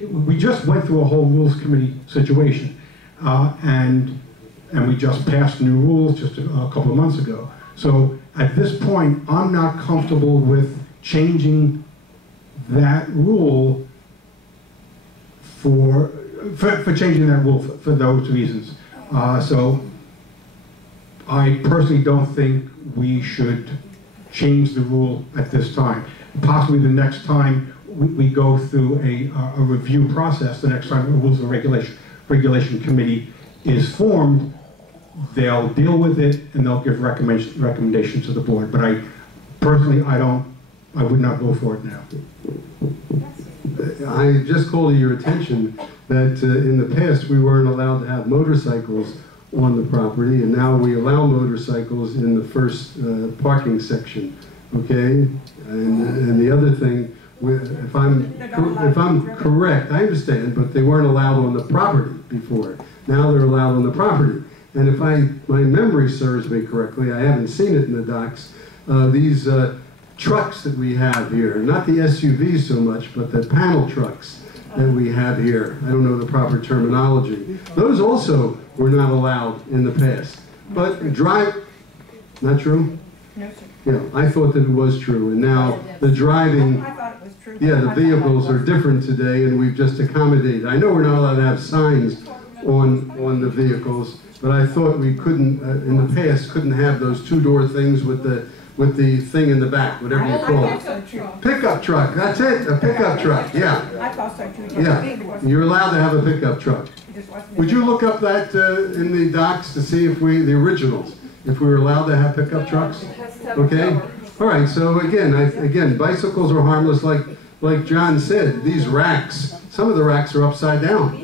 We just went through a whole rules committee situation, and we just passed new rules just a couple of months ago. So at this point, I'm not comfortable with changing that rule for changing that rule for those reasons. So I personally don't think we should change the rule at this time. Possibly the next time we go through a review process, the next time a Rules and Regulation Committee is formed, they'll deal with it and they'll give recommendations to the board. But I would not go for it now. I just call to your attention that in the past we weren't allowed to have motorcycles on the property, and now we allow motorcycles in the first parking section. Okay, and the other thing, if I'm correct, I understand, but they weren't allowed on the property before. Now they're allowed on the property. And if my memory serves me correctly, I haven't seen it in the docs, these trucks that we have here, not the SUVs so much, but the panel trucks that we have here. I don't know the proper terminology. Those also were not allowed in the past. But not true? No, sir. Yeah, I thought that it was true, and now the driving, I thought it was true. yeah, the vehicles are different today, and we've just accommodated. I know we're not allowed to have signs on the vehicles, but I thought we couldn't, in the past, couldn't have those two-door things with the thing in the back, whatever you call it. Pickup truck, that's it, a pickup truck, yeah. I thought so too. Yeah, you're allowed to have a pickup truck. Would you look up that in the docs to see if the originals, if we were allowed to have pickup trucks? Okay? All right, so again, bicycles are harmless, like John said. These racks, some of the racks are upside down.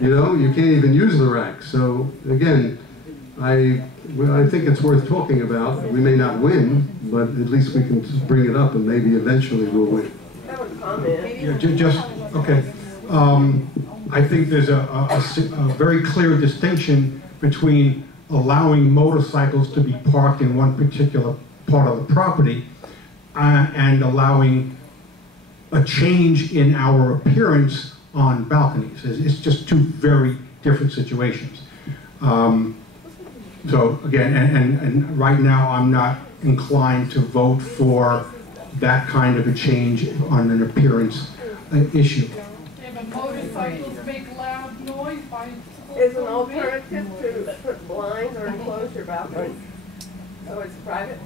You know, you can't even use the rack. So again, I think it's worth talking about. We may not win, but at least we can just bring it up, and maybe eventually we'll win. Okay. I think there's a very clear distinction between allowing motorcycles to be parked in one particular part of the property and allowing a change in our appearance on balconies. It's just two very different situations. So again, and right now I'm not inclined to vote for that kind of a change on an appearance issue. If motorcycles make loud noise, is an alternative to put blinds or enclose your balcony? So it's private?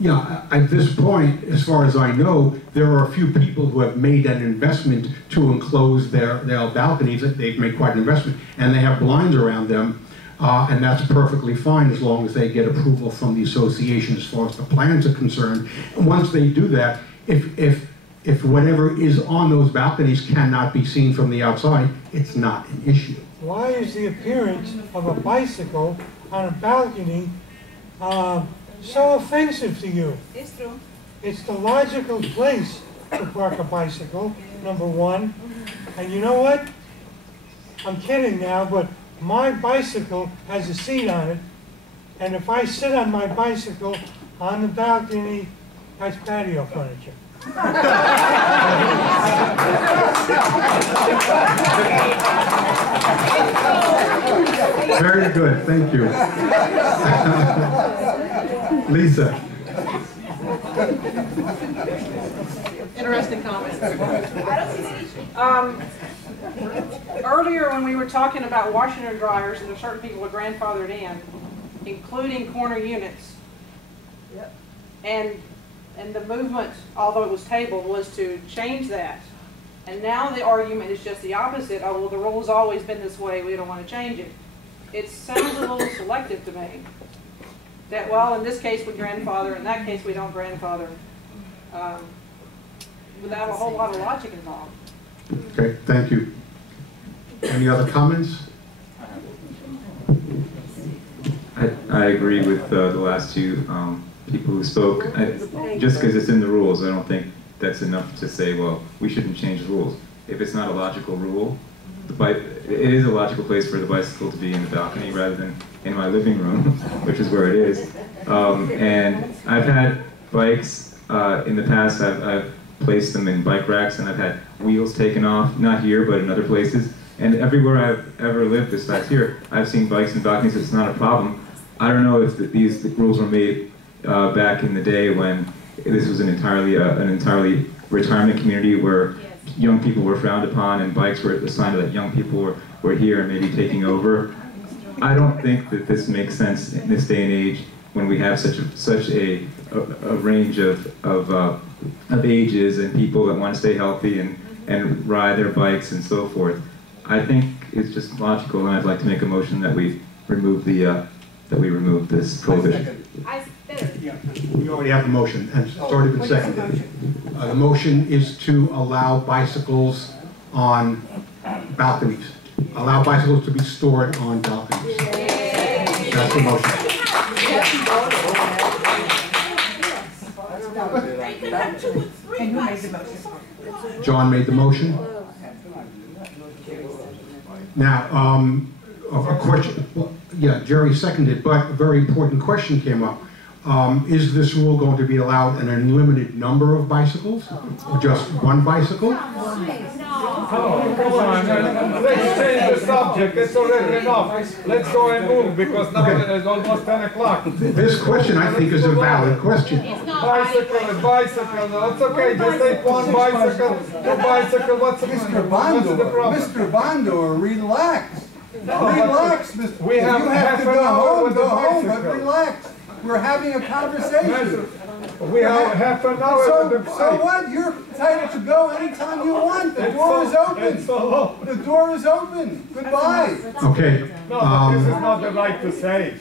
Yeah, at this point, as far as I know, there are a few people who have made an investment to enclose their balconies. They've made quite an investment, and they have blinds around them, and that's perfectly fine as long as they get approval from the association as far as the plans are concerned. And once they do that, if whatever is on those balconies cannot be seen from the outside, it's not an issue. Why is the appearance of a bicycle on a balcony so offensive to you? It's true. It's the logical place to park a bicycle, number one. And you know what? I'm kidding now, but my bicycle has a seat on it. And if I sit on my bicycle on the balcony, that's patio furniture. Very good, thank you. Lisa. Interesting comments. Earlier when we were talking about washer and dryers, and there are certain people are grandfathered in, including corner units. Yep. And the movement, although it was tabled, was to change that. And now the argument is just the opposite. Oh, well, the rule's always been this way. We don't want to change it. It sounds a little selective to me. That, well, in this case we grandfather, in that case we don't grandfather, without a whole lot of logic involved. Okay, thank you. Any other comments? I agree with the last two people who spoke. Just because it's in the rules, I don't think that's enough to say, well, we shouldn't change the rules. If it's not a logical rule, it is a logical place for the bicycle to be in the balcony rather than in my living room, which is where it is. And I've had bikes in the past. I've placed them in bike racks, and I've had wheels taken off, not here, but in other places. And everywhere I've ever lived besides here, I've seen bikes and balconies. It's not a problem. I don't know if these rules were made back in the day when this was an entirely retirement community where young people were frowned upon and bikes were a sign that young people were here and maybe taking over. I don't think that this makes sense in this day and age when we have such a range of ages and people that want to stay healthy and ride their bikes and so forth. I think it's just logical, and I'd like to make a motion that we remove this prohibition. Yeah, we already have the motion, and it's already been seconded. The motion is to allow bicycles on balconies. Allow bicycles to be stored on balconies. That's the motion. And who made the motion? John made the motion. Now, a question, well, yeah, Jerry seconded, but a very important question came up. Is this rule going to be allowed an unlimited number of bicycles? Or just one bicycle? Oh, come on, let's change the subject, it's already enough. Let's go and move, because now it's almost 10 o'clock. This question, I think, is a valid question. Bicycle, it's okay, just take one bicycle, two bicycle, what's the problem? Mr. Bando, relax. Relax, Mr. We have you half have to an hour with the go home, bicycle. but relax. We're having a conversation. We have half an hour with the So what? You're entitled to go anytime you want. The door is open. The door is open. Goodbye. Okay. No, this is not the right to say.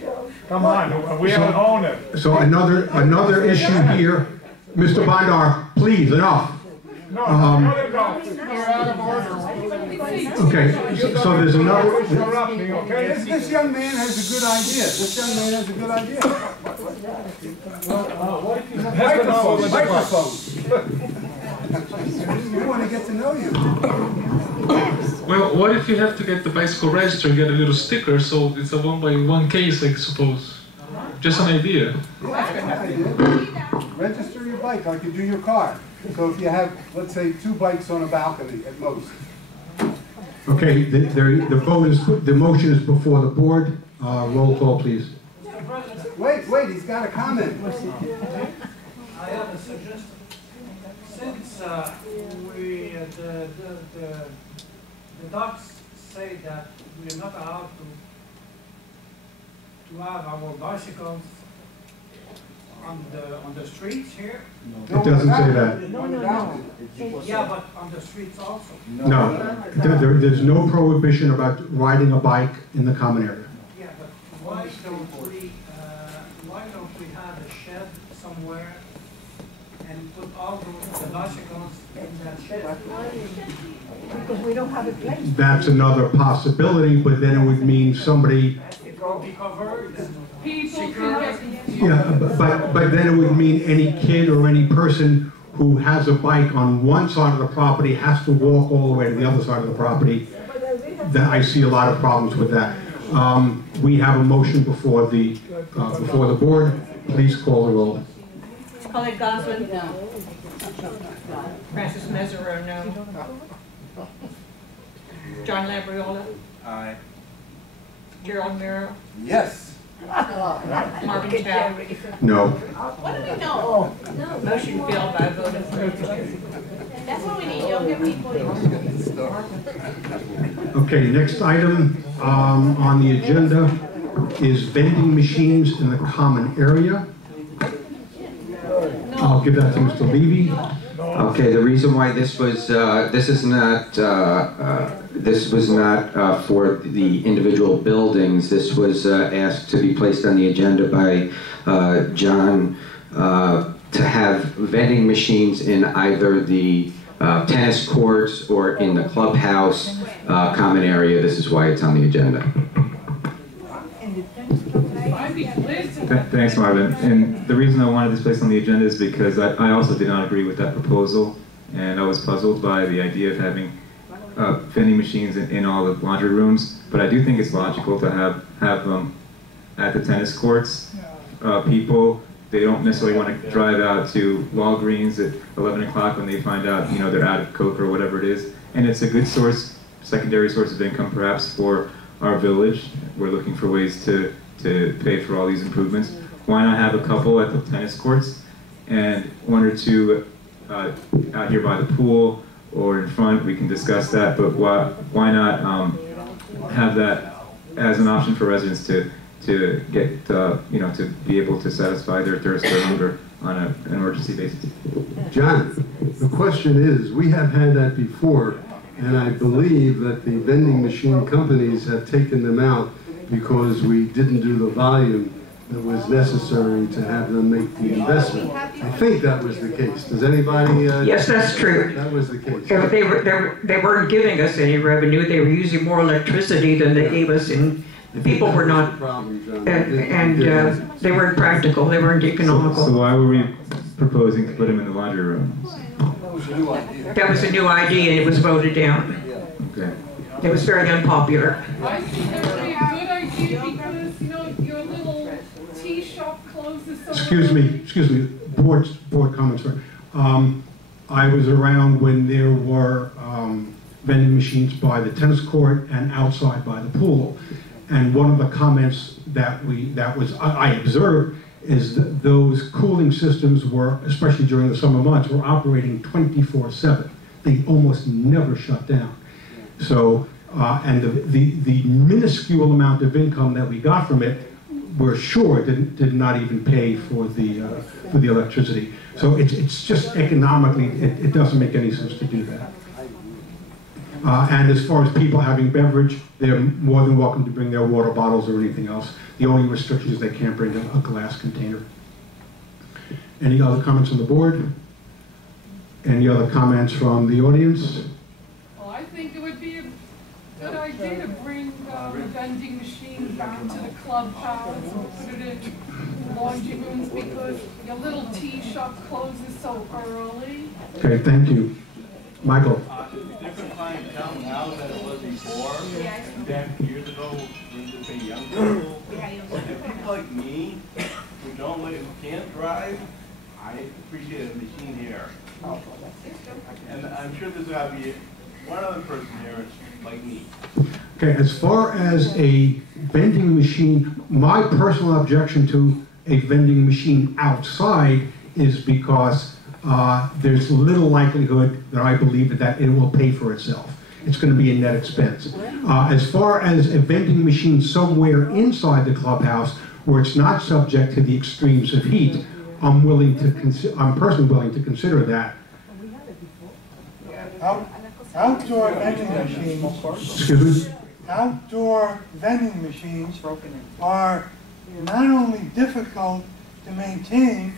Come on, we are an owner. So another issue here, Mr. Bondar, please, enough. No, not enough. Okay, so there's another. Interrupting, okay? This young man has a good idea. This young man has a good idea. Microphone. We want to get to know you. Well, what if you have to get the bicycle registered and get a little sticker, so it's a one-by-one case, I suppose? Just an idea. Register your bike like you do your car. So if you have, let's say, 2 bikes on a balcony at most. Okay, the vote is, the motion is before the board. Roll call, please. Wait, he's got a comment. I have a suggestion. Since the docs say that we are not allowed to have our bicycles on the streets here. It doesn't say that. No. Yeah, but on the streets also. No, there's no prohibition about riding a bike in the common area. Yeah, but why don't we have a shed somewhere and put all the bicycles in that shed? Because we don't have a place. That's another possibility, but then it would mean somebody. It will be covered. Yeah, but then it would mean any kid or any person who has a bike on one side of the property has to walk all the way to the other side of the property. That I see a lot of problems with that. We have a motion before the board. Please call the roll. Colin Goslin? No. Francis Mesereau, no. John Labriola? Aye. Gerald Miro? Yes. Marvin Chow? No. What do we know? Motion failed by a vote of 3-2. That's what we need, younger people. Okay, next item on the agenda is vending machines in the common area. I'll give that to Mr. Levy. Okay, the reason why this was not for the individual buildings. This was asked to be placed on the agenda by John to have vending machines in either the tennis courts or in the clubhouse common area. This is why it's on the agenda. Thanks, Marvin. And the reason I wanted this placed on the agenda is because I also did not agree with that proposal, and I was puzzled by the idea of having vending machines in all the laundry rooms. But I do think it's logical to have them at the tennis courts. People they don't necessarily want to drive out to Walgreens at 11 o'clock when they find out, you know, they're out of Coke or whatever it is. And it's a good source, secondary source of income perhaps for our village. We're looking for ways to pay for all these improvements. Why not have a couple at the tennis courts and one or two out here by the pool or in front? We can discuss that, but why not have that as an option for residents to get, you know, to be able to satisfy their thirst or hunger on an emergency basis. John, the question is, we have had that before, and I believe that the vending machine companies have taken them out because we didn't do the volume that was necessary to have them make the investment. I think that was the case. Does anybody? Yes, that's true. That was the case. They weren't giving us any revenue. They were using more electricity than they gave us, and people were not, and they weren't practical. They weren't economical. So why were we proposing to put them in the laundry rooms? That was a new idea, and it was voted down. Okay. It was very unpopular. I think that would be a good idea because, you know, your little tea shop closes so Excuse me, board comments. I was around when there were vending machines by the tennis court and outside by the pool. And one of the comments that I observed is that those cooling systems were, especially during the summer months, were operating 24/7. They almost never shut down. So, and the minuscule amount of income that we got from it, we're sure did not even pay for the electricity. So it's just economically, it doesn't make any sense to do that. And as far as people having beverage, they're more than welcome to bring their water bottles or anything else. The only restriction is they can't bring a glass container. Any other comments on the board? Any other comments from the audience? Well, I think it would be a good idea to bring the vending machine back to the clubhouse or put it in laundry rooms because your little tea shop closes so early. Okay, thank you. Michael. Different clientele now than it was before. Back years ago, when you say young people, and people like me who can't drive, I appreciate a machine here. And I'm sure there's got to be one other person here like me. Okay, as far as a vending machine, my personal objection to a vending machine outside is because there's little likelihood that I believe that it will pay for itself. It's going to be a net expense. As far as a vending machine somewhere inside the clubhouse where it's not subject to the extremes of heat, I'm personally willing to consider that. Outdoor vending machines. Excuse me? Outdoor vending machines are not only difficult to maintain,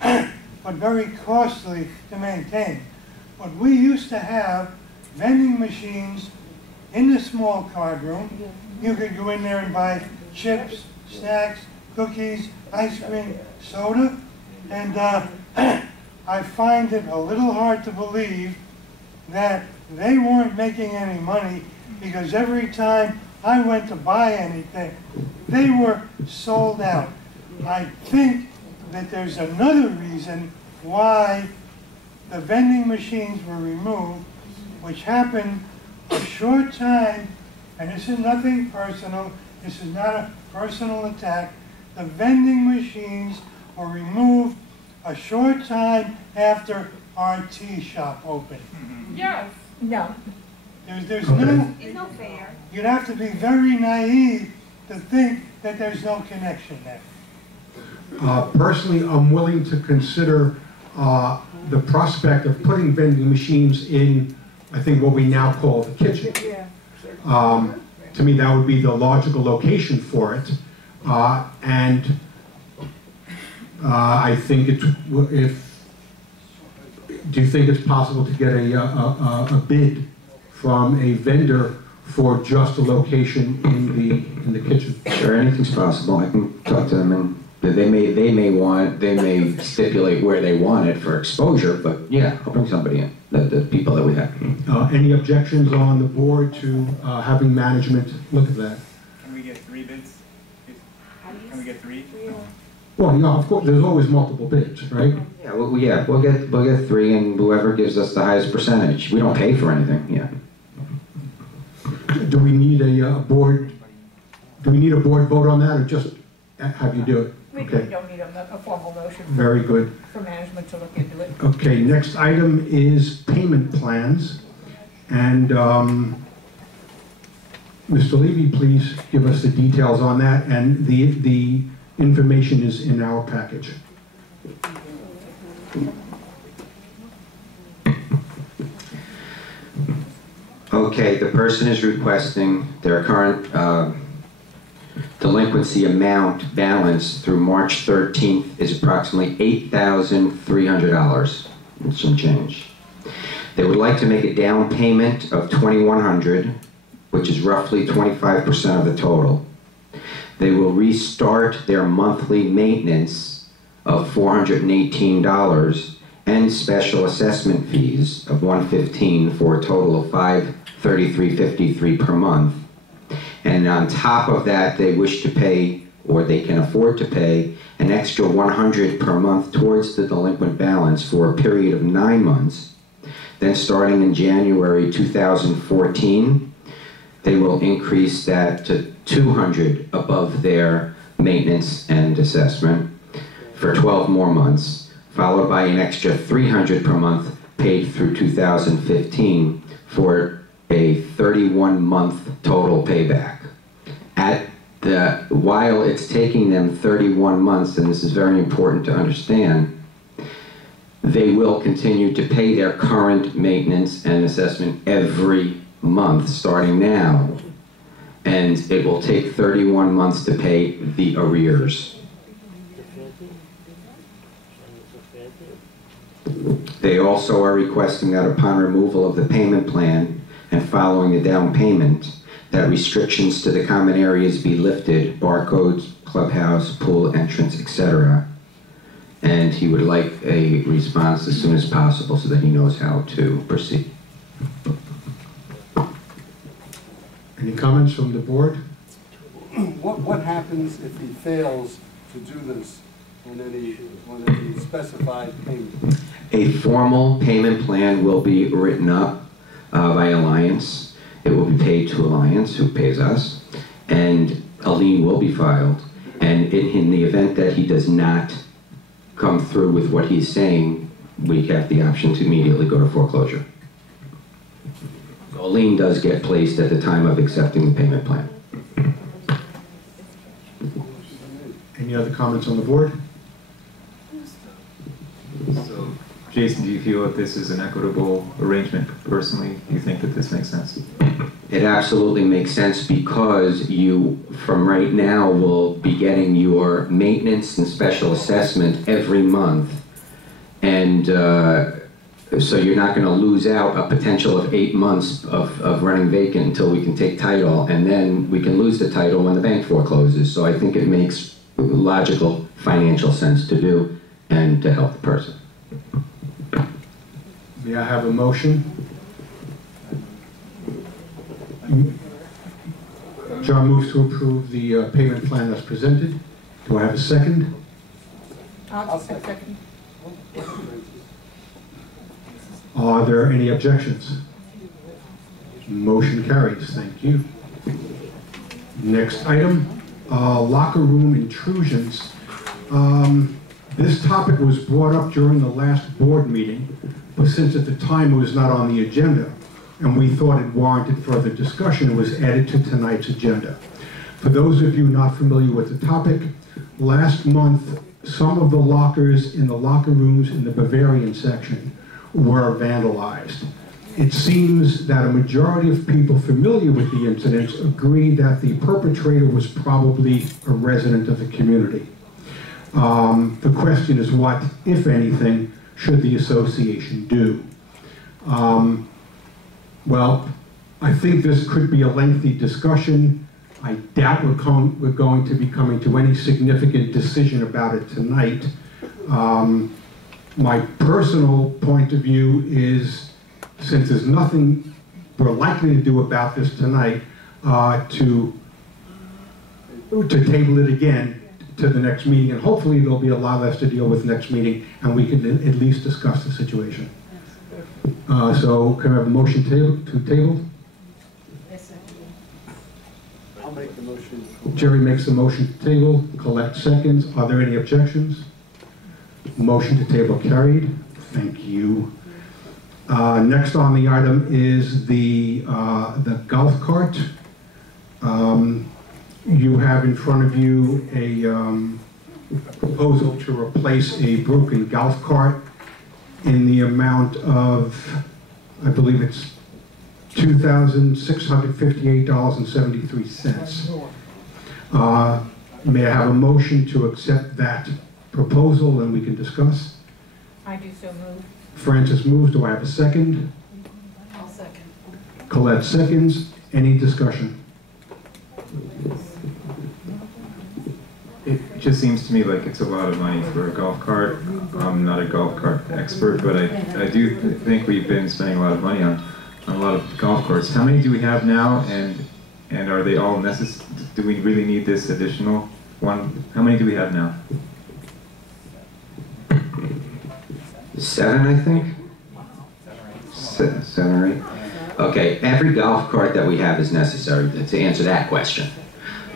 but very costly to maintain. But we used to have vending machines in the small card room. You could go in there and buy chips, snacks, cookies, ice cream, soda. And I find it a little hard to believe that they weren't making any money because every time I went to buy anything, they were sold out. I think that there's another reason why the vending machines were removed, which happened a short time, and this is nothing personal, this is not a personal attack. The vending machines were removed a short time after our tea shop opened. Yes. No. There's Okay. no, It's not fair. you'd have to be very naive to think that there's no connection there. Personally, I'm willing to consider the prospect of putting vending machines in, I think, what we now call the kitchen. To me, that would be the logical location for it. And I think do you think it's possible to get a bid from a vendor for just a location in the kitchen? Sure, anything's possible. I can talk to them, and they may stipulate where they want it for exposure, but yeah, I'll bring somebody in, the people that we have. Any objections on the board to having management look at that? Can we get 3 bids? Can we get 3? Well, yeah, of course, there's always multiple bids, right? Yeah, we'll get 3, and whoever gives us the highest percentage. We don't pay for anything, yeah. Do we need a board, do we need a board vote on that, or just have you do it? We Okay, don't need a formal motion very good. for management to look into it. Okay, next item is payment plans. And Mr. Levy, please give us the details on that, and the information is in our package. Okay, the person is requesting their current delinquency amount balance through March 13th is approximately $8,300 and some change. They would like to make a down payment of $2,100, which is roughly 25% of the total. They will restart their monthly maintenance of $418 and special assessment fees of $115 for a total of $533.53 per month. And on top of that, they wish to pay, or they can afford to pay, an extra $100 per month towards the delinquent balance for a period of 9 months. Then starting in January 2014, they will increase that to $200 above their maintenance and assessment for 12 more months, followed by an extra $300 per month paid through 2015 for a 31-month total payback. While it's taking them 31 months, and this is very important to understand, they will continue to pay their current maintenance and assessment every month starting now, and it will take 31 months to pay the arrears. They also are requesting that upon removal of the payment plan and following the down payment, that restrictions to the common areas be lifted, barcodes, clubhouse, pool entrance, etc. And he would like a response as soon as possible so that he knows how to proceed. Any comments from the board? What happens if he fails to do this on any specified payment? A formal payment plan will be written up by Alliance. It will be paid to Alliance, who pays us, and a lien will be filed. And in the event that he does not come through with what he's saying, we have the option to immediately go to foreclosure. So a lien does get placed at the time of accepting the payment plan. Any other comments on the board? So, Jason, do you feel that this is an equitable arrangement personally? Do you think that this makes sense? It absolutely makes sense because you, from right now, will be getting your maintenance and special assessment every month. And so you're not going to lose out a potential of 8 months of running vacant until we can take title, and then we can lose the title when the bank forecloses. So I think it makes logical financial sense to do and to help the person. May I have a motion? John moves to approve the payment plan as presented. Do I have a second? I'll second. Are there any objections? Motion carries. Thank you. Next item, locker room intrusions. This topic was brought up during the last board meeting, but since at the time it was not on the agenda, and we thought it warranted further discussion, it was added to tonight's agenda. For those of you not familiar with the topic, last month, some of the lockers in the locker rooms in the Bavarian section were vandalized. It seems that a majority of people familiar with the incidents agree that the perpetrator was probably a resident of the community. The question is, what, if anything, should the association do? Well, I think this could be a lengthy discussion. I doubt we're going to be coming to any significant decision about it tonight. My personal point of view is, since there's nothing we're likely to do about this tonight, to table it again to the next meeting, and hopefully there'll be a lot less to deal with next meeting, and we can at least discuss the situation. So can I have a motion to table? I'll make the motion. Jerry makes the motion to table, Colette seconds. Are there any objections? Motion to table carried. Thank you. Next on the item is the golf cart. You have in front of you a proposal to replace a broken golf cart in the amount of, I believe it's $2,658.73. May I have a motion to accept that proposal and we can discuss? I do so move. Francis moves. Do I have a second? I'll second. Colette seconds. Any discussion? It just seems to me like it's a lot of money for a golf cart. I'm not a golf cart expert, but I do think we've been spending a lot of money on a lot of golf carts. How many do we have now, and are they all necessary? Do we really need this additional one? How many do we have now? 7, I think? 7 or 8? Okay, every golf cart that we have is necessary to answer that question.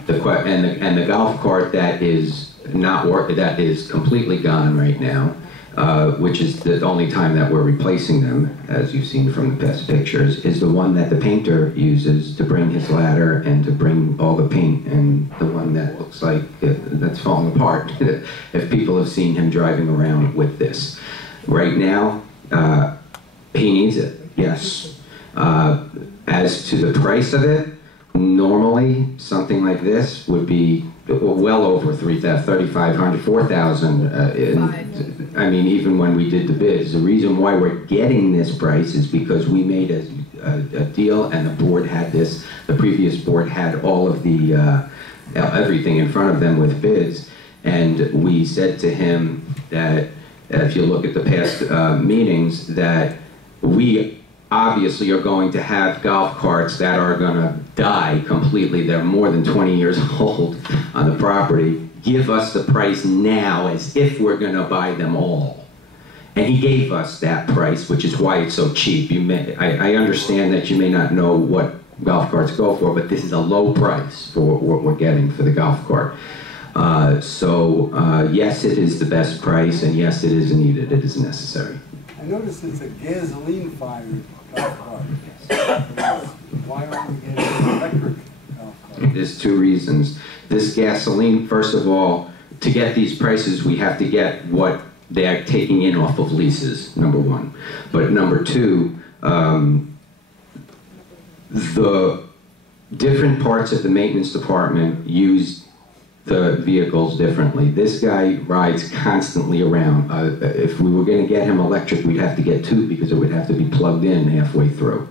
And the golf cart that is that is completely gone right now, which is the only time that we're replacing them, as you've seen from the past pictures, is the one that the painter uses to bring his ladder and to bring all the paint, and the one that looks like that's falling apart. If people have seen him driving around with this. Right now, he needs it, yes. As to the price of it, normally something like this would be well over $3,500, $4,000. I mean, even when we did the bids, the reason why we're getting this price is because we made a deal, and the board had this. The previous board had all of the everything in front of them with bids, and we said to him that if you look at the past meetings, that we obviously are going to have golf carts that are going to die completely. They're more than 20 years old on the property. Give us the price now as if we're going to buy them all. And he gave us that price, which is why it's so cheap. I understand that you may not know what golf carts go for, but this is a low price for what we're getting for the golf cart. Yes, it is the best price, and yes, it is needed. It is necessary. I noticed it's a gasoline-fired golf cart. Why aren't we getting an electric golf cart? There's 2 reasons. This gasoline, first of all, to get these prices, we have to get what they are taking in off of leases, number 1. But number 2, the different parts of the maintenance department use the vehicles differently. This guy rides constantly around. If we were going to get him electric, we'd have to get 2 because it would have to be plugged in halfway through.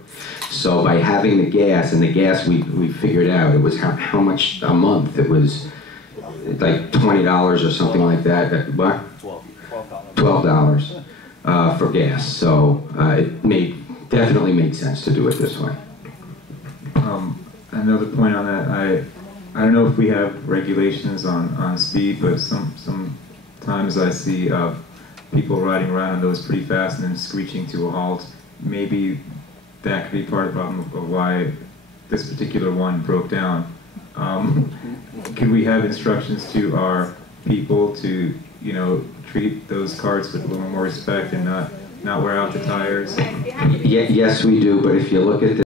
So by having the gas, and the gas we figured out, it was how much a month? It was like $20 or something like that. What? $12 for gas. So it definitely made sense to do it this way. Another point on that, I don't know if we have regulations on speed, but sometimes I see people riding around on those pretty fast and then screeching to a halt. Maybe that could be part of the problem of why this particular one broke down. Could we have instructions to our people to, treat those carts with a little more respect and not wear out the tires? Yes, we do, but if you look at